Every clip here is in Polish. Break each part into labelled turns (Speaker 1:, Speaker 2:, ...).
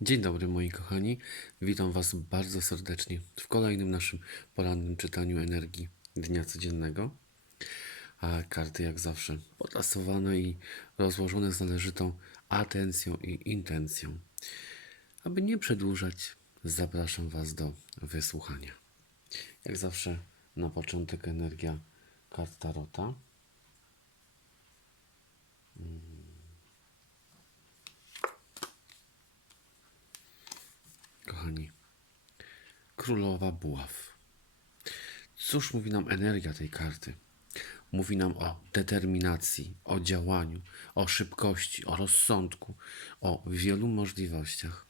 Speaker 1: Dzień dobry moi kochani, witam Was bardzo serdecznie w kolejnym naszym porannym czytaniu energii dnia codziennego. A karty jak zawsze potasowane i rozłożone z należytą atencją i intencją. Aby nie przedłużać, zapraszam Was do wysłuchania. Jak zawsze na początek energia kart Tarota. Kochani, królowa buław. Cóż mówi nam energia tej karty? Mówi nam o determinacji, o działaniu, o szybkości, o rozsądku, o wielu możliwościach.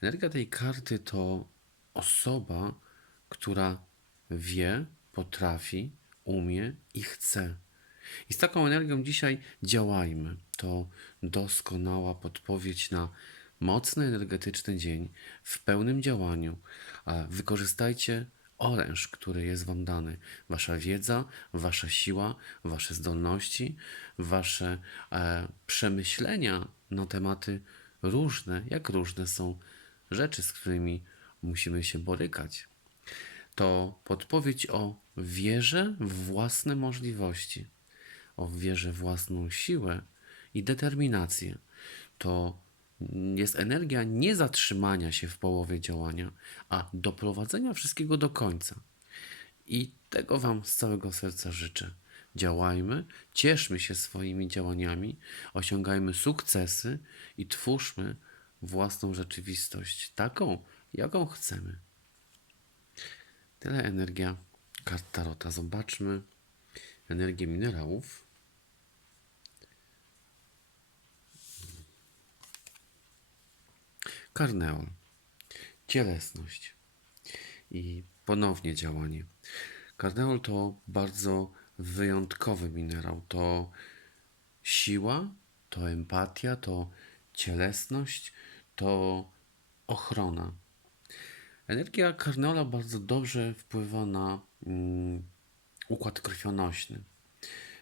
Speaker 1: Energia tej karty to osoba, która wie, potrafi, umie i chce. I z taką energią dzisiaj działajmy. To doskonała podpowiedź na mocny energetyczny dzień w pełnym działaniu. Wykorzystajcie oręż, który jest Wam dany. Wasza wiedza, Wasza siła, Wasze zdolności, Wasze e, przemyślenia na tematy różne, jak różne są rzeczy, z którymi musimy się borykać to podpowiedź o wierze w własne możliwości, o wierze w własną siłę i determinację. To jest energia nie zatrzymania się w połowie działania, a doprowadzenia wszystkiego do końca. I tego Wam z całego serca życzę. Działajmy, cieszmy się swoimi działaniami, osiągajmy sukcesy i twórzmy własną rzeczywistość taką, jaką chcemy. Tyle energia kart Tarota. Zobaczmy energię minerałów. Karneol. Cielesność. I ponownie działanie. Karneol to bardzo wyjątkowy minerał. To siła, to empatia, to cielesność, to ochrona. Energia karneola bardzo dobrze wpływa na mm, układ krwionośny.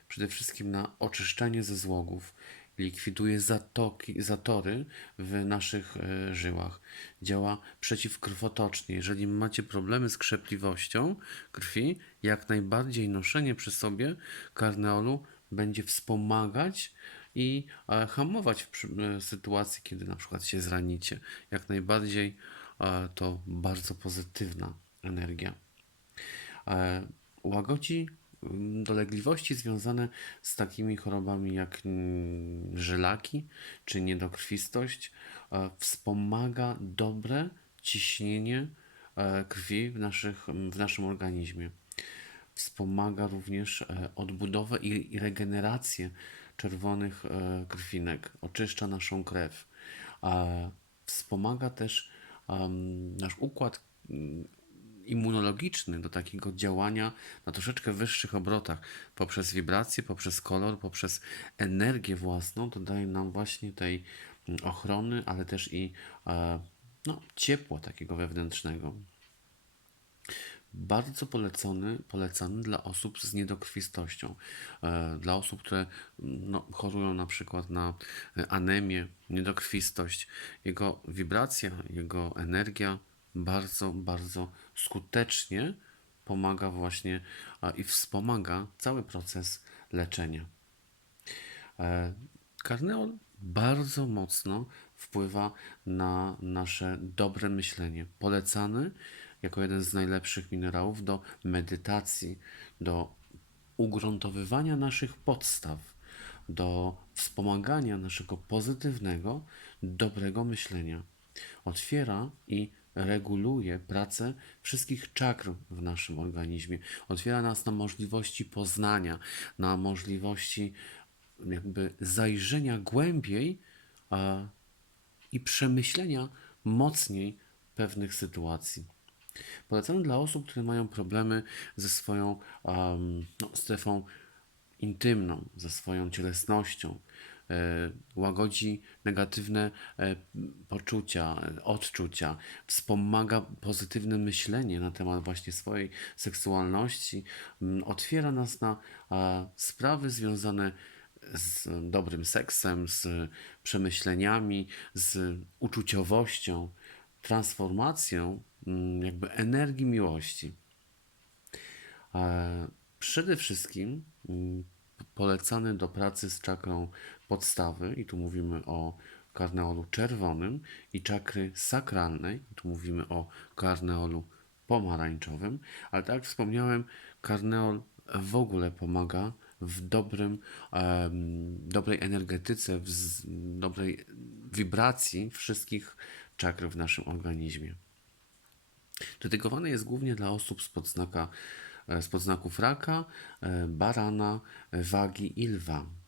Speaker 1: Przede wszystkim na oczyszczenie ze złogów. Likwiduje zatoki, zatory w naszych e, żyłach. Działa przeciwkrwotocznie. Jeżeli macie problemy z krzepliwością krwi, jak najbardziej noszenie przy sobie karneolu będzie wspomagać i e, hamować w e, sytuacji, kiedy na przykład się zranicie. Jak najbardziej to bardzo pozytywna energia. Łagodzi dolegliwości związane z takimi chorobami jak mm, żylaki czy niedokrwistość. E, Wspomaga dobre ciśnienie e, krwi w, naszych, w naszym organizmie. Wspomaga również e, odbudowę i regenerację czerwonych krwinek. Oczyszcza naszą krew. Wspomaga też nasz układ immunologiczny do takiego działania na troszeczkę wyższych obrotach. Poprzez wibracje, poprzez kolor, poprzez energię własną dodaje nam właśnie tej mm, ochrony, ale też i e, no, takiego wewnętrznego. Bardzo polecony, polecany dla osób z niedokrwistością, e, dla osób, które no, chorują na przykład na anemię, niedokrwistość. Jego wibracja, jego energia bardzo, bardzo skutecznie pomaga właśnie i wspomaga cały proces leczenia. E, Karneol bardzo mocno wpływa na nasze dobre myślenie. Polecany jako jeden z najlepszych minerałów do medytacji, do ugruntowywania naszych podstaw, do wspomagania naszego pozytywnego, dobrego myślenia. Otwiera i reguluje pracę wszystkich czakr w naszym organizmie. Otwiera nas na możliwości poznania, na możliwości jakby zajrzenia głębiej a, i przemyślenia mocniej pewnych sytuacji. Polecamy dla osób, które mają problemy ze swoją um, no, strefą intymną, ze swoją cielesnością. E, łagodzi negatywne e, poczucia, e, odczucia, wspomaga pozytywne myślenie na temat właśnie swojej seksualności, otwiera nas na a, sprawy związane z dobrym seksem, z przemyśleniami, z uczuciowością, transformacją jakby energii miłości. E, Przede wszystkim polecany do pracy z czakrą podstawy, i tu mówimy o karneolu czerwonym, i czakry sakralnej, i tu mówimy o karneolu pomarańczowym, ale tak jak wspomniałem, karneol w ogóle pomaga w dobrym, em, dobrej energetyce, w z, dobrej wibracji wszystkich czakr w naszym organizmie. Dedykowany jest głównie dla osób spod, znaka, e, spod znaków raka, e, barana, e, wagi i lwa.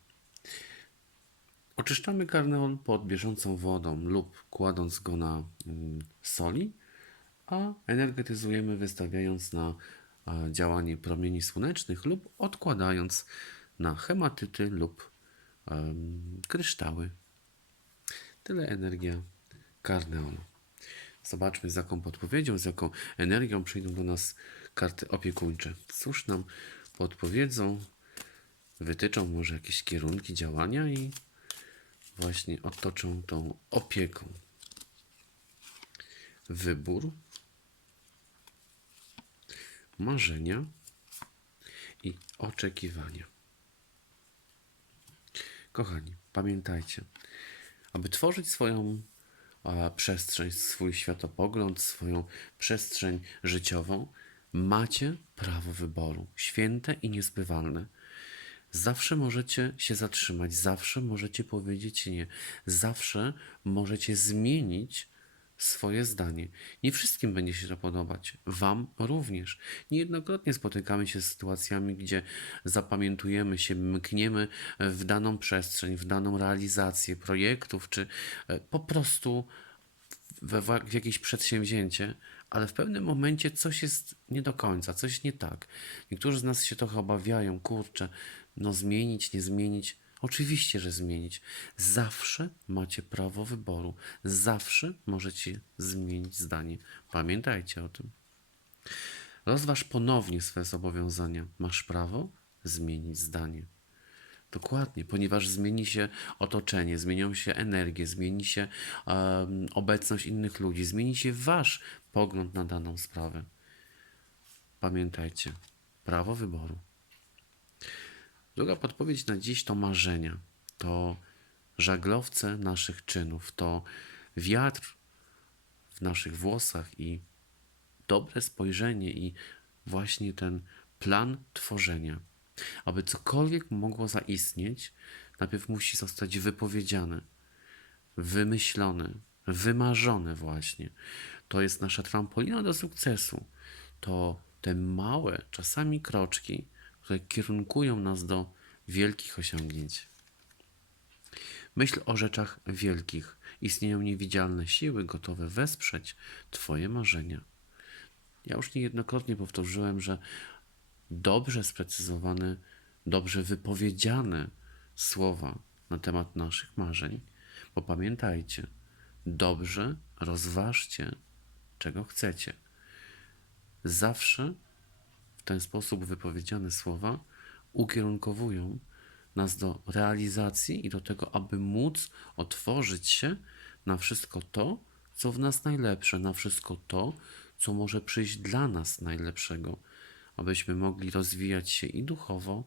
Speaker 1: Oczyszczamy karneol pod bieżącą wodą lub kładąc go na mm, soli, a energetyzujemy wystawiając na działanie promieni słonecznych lub odkładając na hematyty lub kryształy. Tyle energia karneolu. Zobaczmy, z jaką podpowiedzią, z jaką energią przyjdą do nas karty opiekuńcze. Cóż nam podpowiedzą, wytyczą może jakieś kierunki działania i właśnie otoczą tą opieką. Wybór, marzenia i oczekiwania. Kochani, pamiętajcie, aby tworzyć swoją a, przestrzeń, swój światopogląd, swoją przestrzeń życiową, macie prawo wyboru, święte i niezbywalne. Zawsze możecie się zatrzymać, zawsze możecie powiedzieć nie, zawsze możecie zmienić swoje zdanie. Nie wszystkim będzie się to podobać, Wam również. Niejednokrotnie spotykamy się z sytuacjami, gdzie zapamiętujemy się, mkniemy w daną przestrzeń, w daną realizację projektów, czy e, po prostu we, w jakieś przedsięwzięcie, ale w pewnym momencie coś jest nie do końca, coś nie tak. Niektórzy z nas się trochę obawiają, kurczę, no zmienić, nie zmienić. Oczywiście, że zmienić. Zawsze macie prawo wyboru. Zawsze możecie zmienić zdanie. Pamiętajcie o tym. Rozważ ponownie swoje zobowiązania. Masz prawo zmienić zdanie. Dokładnie, ponieważ zmieni się otoczenie, zmienią się energie, zmieni się em, obecność innych ludzi, zmieni się wasz pogląd na daną sprawę. Pamiętajcie, prawo wyboru. Druga podpowiedź na dziś to marzenia, to żaglowce naszych czynów, to wiatr w naszych włosach i dobre spojrzenie i właśnie ten plan tworzenia. Aby cokolwiek mogło zaistnieć, najpierw musi zostać wypowiedziane, wymyślone, wymarzone właśnie. To jest nasza trampolina do sukcesu. To te małe, czasami kroczki, które kierunkują nas do wielkich osiągnięć. Myśl o rzeczach wielkich. Istnieją niewidzialne siły gotowe wesprzeć Twoje marzenia. Ja już niejednokrotnie powtórzyłem, że dobrze sprecyzowane, dobrze wypowiedziane słowa na temat naszych marzeń, bo pamiętajcie, dobrze rozważcie, czego chcecie. Zawsze ten sposób wypowiedziane słowa ukierunkowują nas do realizacji i do tego, aby móc otworzyć się na wszystko to, co w nas najlepsze, na wszystko to, co może przyjść dla nas najlepszego, abyśmy mogli rozwijać się i duchowo,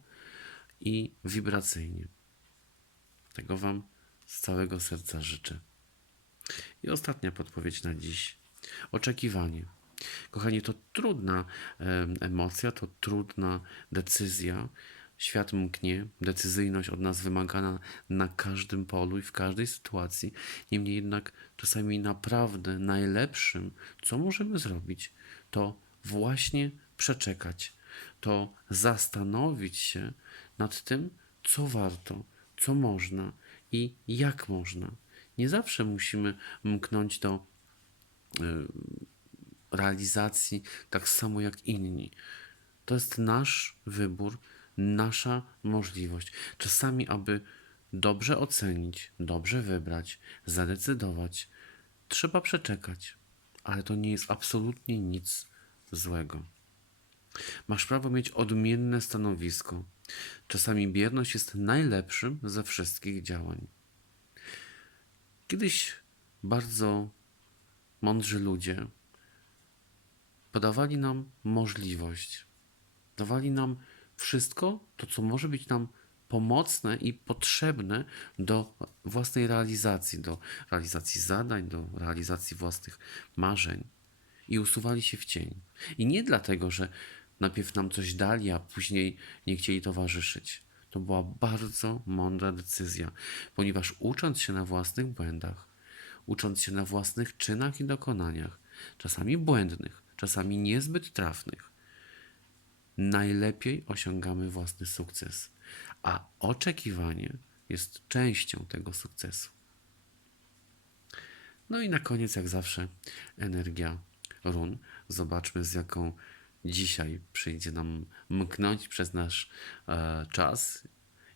Speaker 1: i wibracyjnie. Tego Wam z całego serca życzę. I ostatnia podpowiedź na dziś. Oczekiwanie. Kochani, to trudna em, emocja, to trudna decyzja. Świat mknie, decyzyjność od nas wymagana na każdym polu i w każdej sytuacji. Niemniej jednak czasami naprawdę najlepszym, co możemy zrobić, to właśnie przeczekać, to zastanowić się nad tym, co warto, co można i jak można. Nie zawsze musimy mknąć do realizacji tak samo jak inni. To jest nasz wybór, nasza możliwość. Czasami, aby dobrze ocenić, dobrze wybrać, zadecydować, trzeba przeczekać, ale to nie jest absolutnie nic złego. Masz prawo mieć odmienne stanowisko. Czasami bierność jest najlepszym ze wszystkich działań. Kiedyś bardzo mądrzy ludzie podawali nam możliwość, dawali nam wszystko to, co może być nam pomocne i potrzebne do własnej realizacji, do realizacji zadań, do realizacji własnych marzeń i usuwali się w cień. I nie dlatego, że najpierw nam coś dali, a później nie chcieli towarzyszyć. To była bardzo mądra decyzja, ponieważ ucząc się na własnych błędach, ucząc się na własnych czynach i dokonaniach, czasami błędnych, czasami niezbyt trafnych, najlepiej osiągamy własny sukces, a oczekiwanie jest częścią tego sukcesu. No i na koniec, jak zawsze, energia run. Zobaczmy, z jaką dzisiaj przyjdzie nam mknąć przez nasz e, czas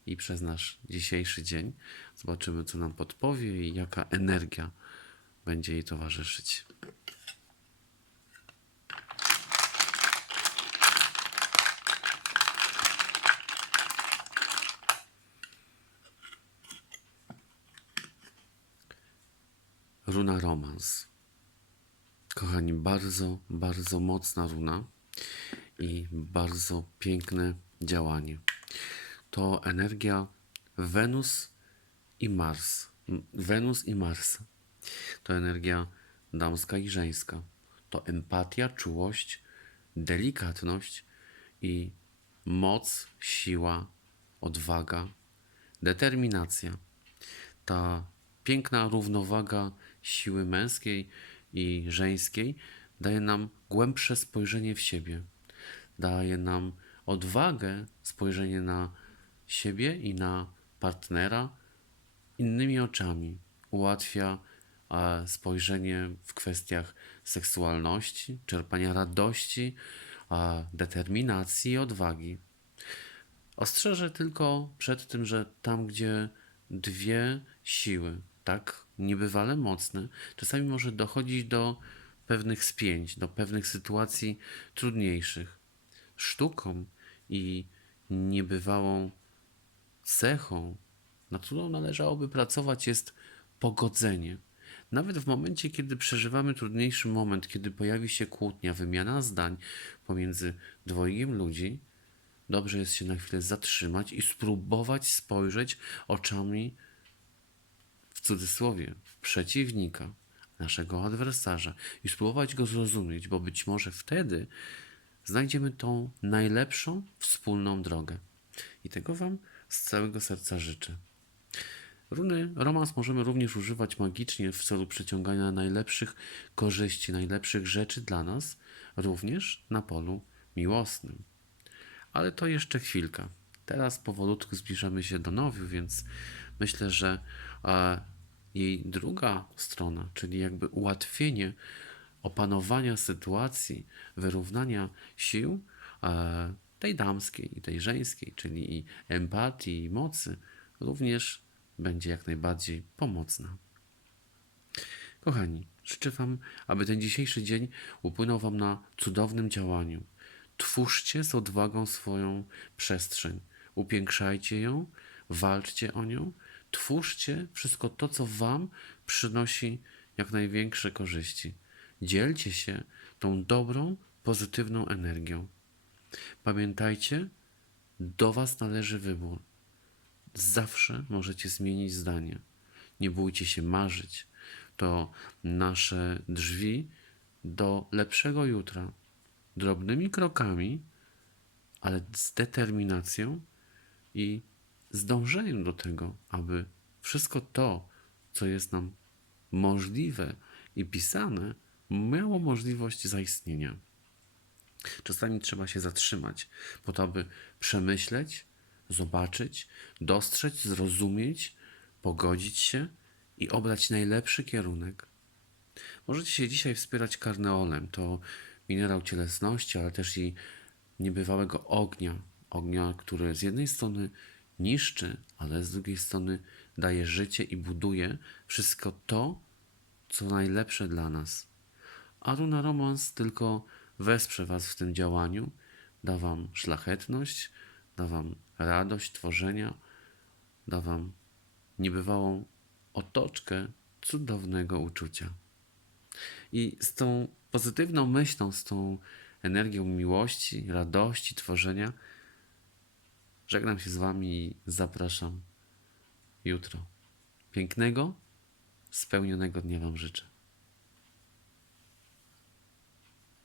Speaker 1: i przez nasz dzisiejszy dzień. Zobaczymy, co nam podpowie i jaka energia będzie jej towarzyszyć. Runa romans. Kochani, bardzo, bardzo mocna runa i bardzo piękne działanie. To energia Wenus i Mars. Wenus i Mars. To energia damska i żeńska. To empatia, czułość, delikatność i moc, siła, odwaga, determinacja ta piękna równowaga siły męskiej i żeńskiej daje nam głębsze spojrzenie w siebie. Daje nam odwagę spojrzenie na siebie i na partnera innymi oczami. Ułatwia e, spojrzenie w kwestiach seksualności, czerpania radości, e, determinacji i odwagi. Ostrzeżę tylko przed tym, że tam, gdzie dwie siły, tak niebywale mocne, czasami może dochodzić do pewnych spięć, do pewnych sytuacji trudniejszych. Sztuką i niebywałą cechą, nad którą należałoby pracować, jest pogodzenie. Nawet w momencie, kiedy przeżywamy trudniejszy moment, kiedy pojawi się kłótnia, wymiana zdań pomiędzy dwojgiem ludzi, dobrze jest się na chwilę zatrzymać i spróbować spojrzeć oczami, w cudzysłowie, przeciwnika, naszego adwersarza i spróbować go zrozumieć, bo być może wtedy znajdziemy tą najlepszą wspólną drogę. I tego Wam z całego serca życzę. Runy romans możemy również używać magicznie w celu przyciągania najlepszych korzyści, najlepszych rzeczy dla nas, również na polu miłosnym. Ale to jeszcze chwilka. Teraz powolutku zbliżamy się do nowiu, więc myślę, że e, jej druga strona, czyli jakby ułatwienie opanowania sytuacji, wyrównania sił e, tej damskiej i tej żeńskiej, czyli i empatii i mocy, również będzie jak najbardziej pomocna. Kochani, życzę Wam, aby ten dzisiejszy dzień upłynął Wam na cudownym działaniu. Twórzcie z odwagą swoją przestrzeń, upiększajcie ją, walczcie o nią, twórzcie wszystko to, co Wam przynosi jak największe korzyści. Dzielcie się tą dobrą, pozytywną energią. Pamiętajcie, do Was należy wybór. Zawsze możecie zmienić zdanie. Nie bójcie się marzyć. To nasze drzwi do lepszego jutra. Drobnymi krokami, ale z determinacją i z dążeniem do tego, aby wszystko to, co jest nam możliwe i pisane, miało możliwość zaistnienia. Czasami trzeba się zatrzymać, po to, aby przemyśleć, zobaczyć, dostrzec, zrozumieć, pogodzić się i obrać najlepszy kierunek. Możecie się dzisiaj wspierać karneolem. To minerał cielesności, ale też i niebywałego ognia. Ognia, który z jednej strony niszczy, ale z drugiej strony daje życie i buduje wszystko to, co najlepsze dla nas. A Runa Romans tylko wesprze Was w tym działaniu, da Wam szlachetność, da Wam radość tworzenia, da Wam niebywałą otoczkę cudownego uczucia. I z tą pozytywną myślą, z tą energią miłości, radości, tworzenia, żegnam się z Wami i zapraszam jutro. Pięknego, spełnionego dnia Wam życzę.